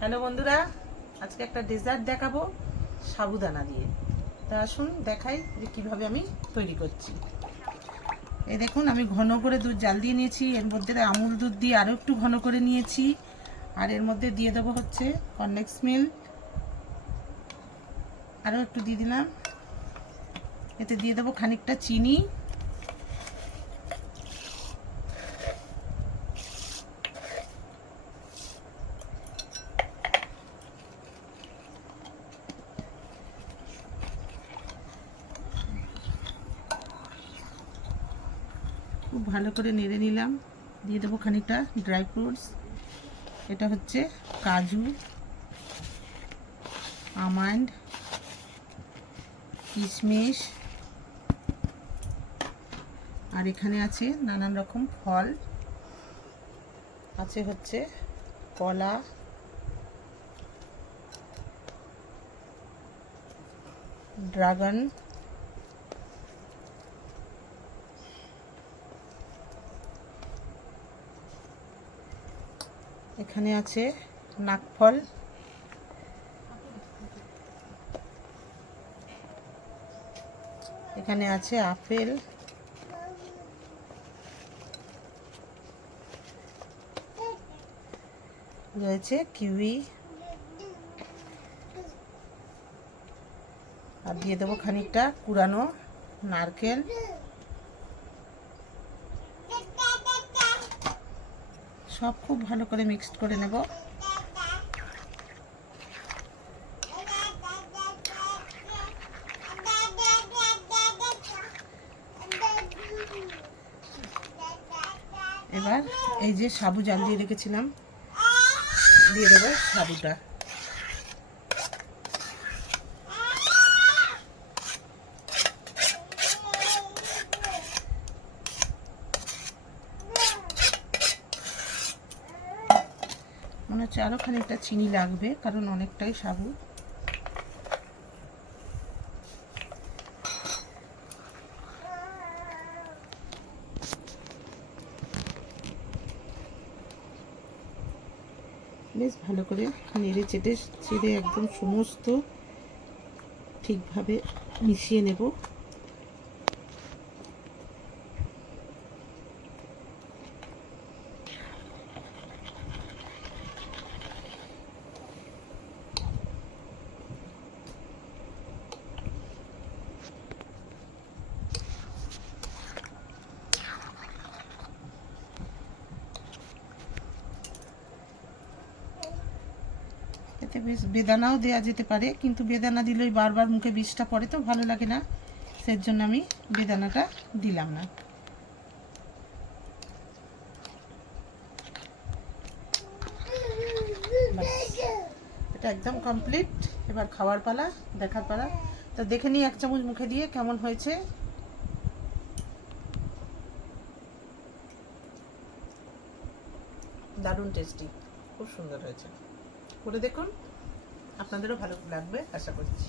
Hello বন্ধুরা, আজকে একটা ডেজার্ট দেখাবো সাবুদানা দিয়ে। তা আসুন দেখাই যে কীভাবে আমি তৈরি করছি। এই দেখুন, আমি ঘন করে দুধ, জাল দিয়ে নিয়েছি, এর মধ্যে আমুল দুধ দিয়ে আরও একটু ঘন করে নিয়েছি, আর এর মধ্যে দিয়ে দেবো হচ্ছে কর্নেক্স মিল আরও একটু দিয়ে দিলাম। এতে দিয়ে দেবো খানিকটা চিনি খুব ভালো করে নেড়ে নিলাম। দিয়ে দেবো খানিকটা ড্রাই ফ্রুটস। এটা হচ্ছে কাজু, আমান্ড, কিশমিশ, আর এখানে আছে নানান রকম ফল। আছে হচ্ছে কলা, ড্রাগন এখানে আছে নাকফল এখানে আছে আপেল। রয়েছে কিউই। আর দিয়ে দেবো খানিকটা কুড়ানো নারকেল। সব খুব ভালো করে মিক্সড করে নেব। এবার এই যে সাবু জাল দিয়ে রেখেছিলাম, দিয়ে দেবো সাবুটা। মনে হচ্ছে আরও খানিকটা চিনি লাগবে, কারণ অনেকটাই সাবু। বেশ ভালো করে নেড়ে চেটে ছেড়ে একদম সমস্ত ঠিকভাবে মিশিয়ে নেব। এতে বেশ বেদানাও দেওয়া যেতে পারে, কিন্তু বেদানা দিলেই বারবার মুখে বিষটা পড়ে তো ভালো লাগে না। সেই জন্য আমি বেদানাটা দিলাম না। এটা একদম কমপ্লিট এবার খাওয়ার পালা, দেখার পালা। তো দেখে নিই এক চামচ মুখে দিয়ে কেমন হয়েছে। দারুণ টেস্টি খুব সুন্দর হয়েছে। করে দেখুন। আপনাদেরও ভালো লাগবে আশা করছি।